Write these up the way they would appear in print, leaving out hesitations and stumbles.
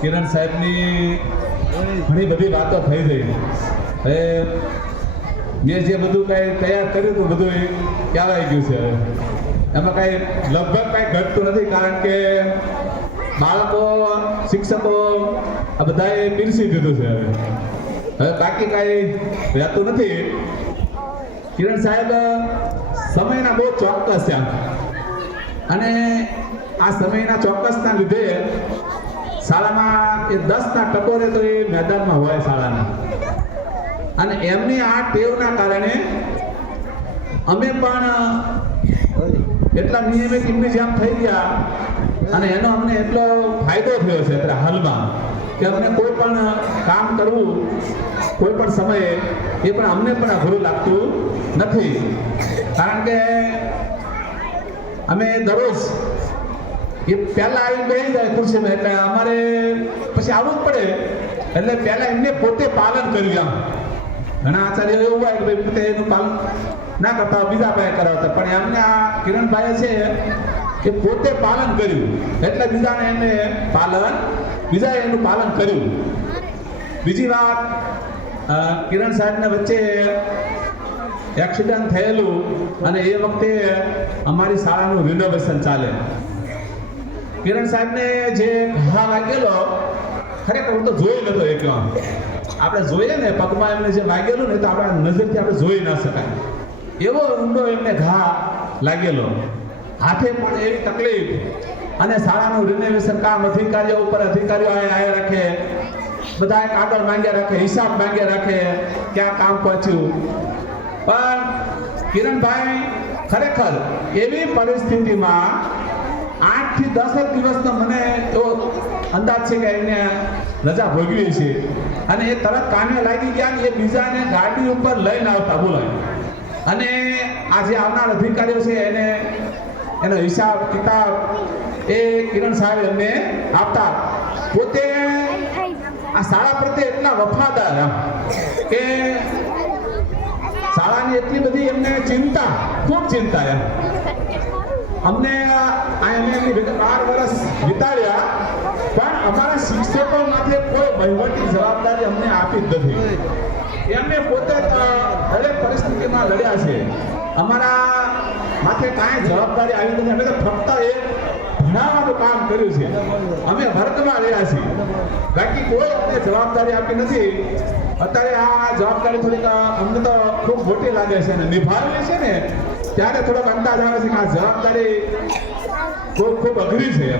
કિરણ સાહેબની ઘણી બધી વાતો થઈ ગઈ. હવે મેં જે બધું કાંઈ તૈયાર કર્યું હતું બધું કહેવાય ગયું છે. એમાં કાંઈ લગભગ કાંઈ ઘટતું નથી, કારણ કે બાળકો, શિક્ષકો આ બધાએ પીરસી દીધું છે. હવે બાકી કાંઈ રહેતું નથી. કિરણ સાહેબ સમયના બહુ ચોક્કસ છે, અને આ સમયના ચોક્કસના લીધે શાળામાં એ 10ના ટકોરે તો એ મેદાનમાં હોય શાળાના, અને એમની આ ટેવના કારણે અમે પણ એટલા નિયમિત એમની જેમ થઈ ગયા, અને એનો અમને એટલો ફાયદો થયો છે અત્યારે હાલમાં કે અમને કોઈ પણ કામ કરવું કોઈ પણ સમયે એ પણ અમને પણ અઘરું લાગતું નથી. કારણ કે અમે દરરોજ એ પહેલા આવી બેસી જાય ખુરશીમાં, એટલે અમારે પછી આવવું જ પડે. એટલે પહેલા એમને પોતે પાલન કર્યું. આમ ઘણા આચાર્ય એવું હોય કે પોતે એનું પાલન ના કરતા બીજા પાસે કરાવતા, પણ એમને આ કિરણભાઈ છે એ પોતે પાલન કર્યું, એટલે બીજાએ એનું પાલન કર્યું. બીજી વાત, કિરણ સાહેબને વચ્ચે એક્સિડન્ટ થયેલું, અને એ વખતે અમારી શાળાનું રિનોવેશન ચાલે. કિરણ સાહેબને જે ઘા વાગેલો, ખરેખર હું તો જોઈ નતો એક. આપણે જોઈએ ને પગમાં એમને જે વાગેલું ને, તો આપણા નજરથી આપણે જોઈ ના શકાય એવો ઊંડો એમને ઘા લાગેલો. હાથે પણ એવી તકલીફ, અને શાળાનું રિનોવેશન કામ અધિકારીઓ ઉપર અધિકારીઓ આયા રાખે, બધા કાગળ માંગ્યા રાખે, હિસાબ માંગ્યા રાખે, ક્યાં કામ પહોંચ્યું. પણ કિરણભાઈ ખરેખર એવી પરિસ્થિતિમાં 8 થી 10 દિવસનો મને એવો અંદાજ છે કે એને રજા ભોગવી છે, અને એ તરત કામે લાગી ગયા. એ બીજાને ગાડી ઉપર લઈને આવતા, બોલાય, અને આ જે આવનાર અધિકારીઓ છે એનો હિસાબ કિતાબ એ કિરણ સાહેબ એમને આપતા. પોતે આ શાળા પ્રત્યે એટલા વફાદાર કે શાળાની એટલી બધી એમને ચિંતા, ખૂબ ચિંતા. અમને એમની 12 વર્ષ વિતાવ્યા, પણ અમારા શિક્ષકો માટે કોઈ વહીવટી જવાબદારી અમને આપી જ નથી. એમને પોતે દરેક પરિસ્થિતિમાં લડ્યા છે. અમારા માથે કાંઈ જવાબદારી આવી નથી. અમે તો ફક્ત એ ભણાવવાનું કામ કર્યું છે. અમે વર્ગમાં રહ્યા છીએ, બાકી કોઈ અમને જવાબદારી આપી નથી. અત્યારે આ જવાબદારી થોડીક અમને તો ખૂબ મોટી લાગે છે, અને નિભાવવી છે ને ત્યારે થોડોક અંદાજ આવે છે કે આ જવાબદારી ખૂબ અઘરી છે.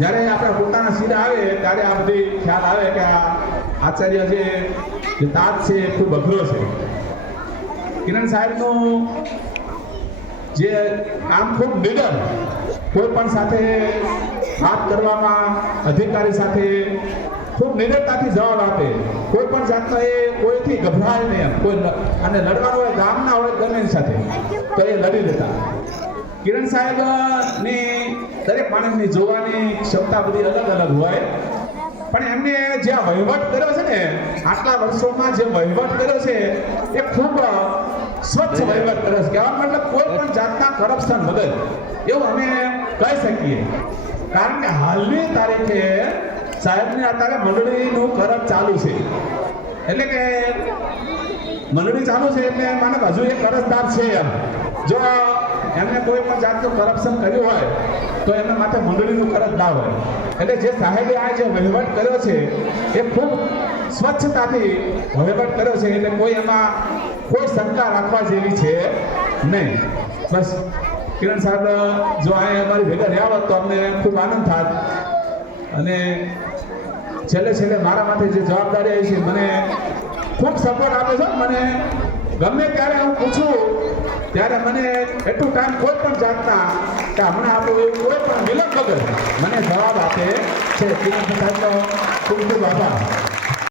જ્યારે આપણા પોતાના શિરે આવે ત્યારે આ બધી ખ્યાલ આવે કે આ આચાર્ય જે તાજ છે એ ખૂબ અઘરો છે. કિરણ સાહેબનું જે કામ ખૂબ નિડર, કોઈ પણ સાથે વાત કરવામાં, અધિકારી સાથે ખૂબ નિડરતાથી જવાબ આપે. કોઈ પણ જાતનો એ કોઈથી ગભરાય નહીં. કોઈ અને લડવાનું હોય, ગામના હોય, ગમે સાથે તો એ લડી લેતા. કિરણ સાહેબની દરેક માણસની જોવાની ક્ષમતા બધી અલગ અલગ હોય, પણ એમને જે વહીવટ કર્યો છે ને, આટલા વર્ષોમાં જે વહીવટ કર્યો છે એ ખૂબ સ્વચ્છ વહીવટ કર્યો છે. કહેવાનો મતલબ કોઈ પણ જાતના કરપ્શન વગર એવું અમે કહી શકીએ. કારણ કે હાલની તારીખે સાહેબને અત્યારે મંડળીનું કરજ ચાલુ છે. એટલે કે મંડળી ચાલુ છે એટલે માનો હજુ એક અરજદાર છે. એમ જો એમને કોઈ પણ જાતનું કરપ્શન કર્યું હોય તો એમના માટે મંડળીનું કરજ ના હોય. એટલે જે સાહેબે આ જે વહીવટ કર્યો છે એ ખૂબ સ્વચ્છતાથી વહીવટ કર્યો છે. એટલે કોઈ એમાં કોઈ શંકા રાખવા જેવી છે નહીં. બસ કિરણ સાહેબ જો આ અમારી ભેગા રહ્યા હોત તો અમને ખૂબ આનંદ થાત. અને છેલ્લે મારા માટે જે જવાબદારી આવી છે, મને ખૂબ સપોર્ટ આપે છે. મને ગમે ત્યારે હું પૂછું ત્યારે મને એટલું ટાઈમ કોઈ પણ જાતના કે હમણાં આપણું એવું કોઈ પણ વિલંબ વગર મને જવાબ આપે છે. કિરણ સાહેબનો ખૂબ ખૂબ આભાર.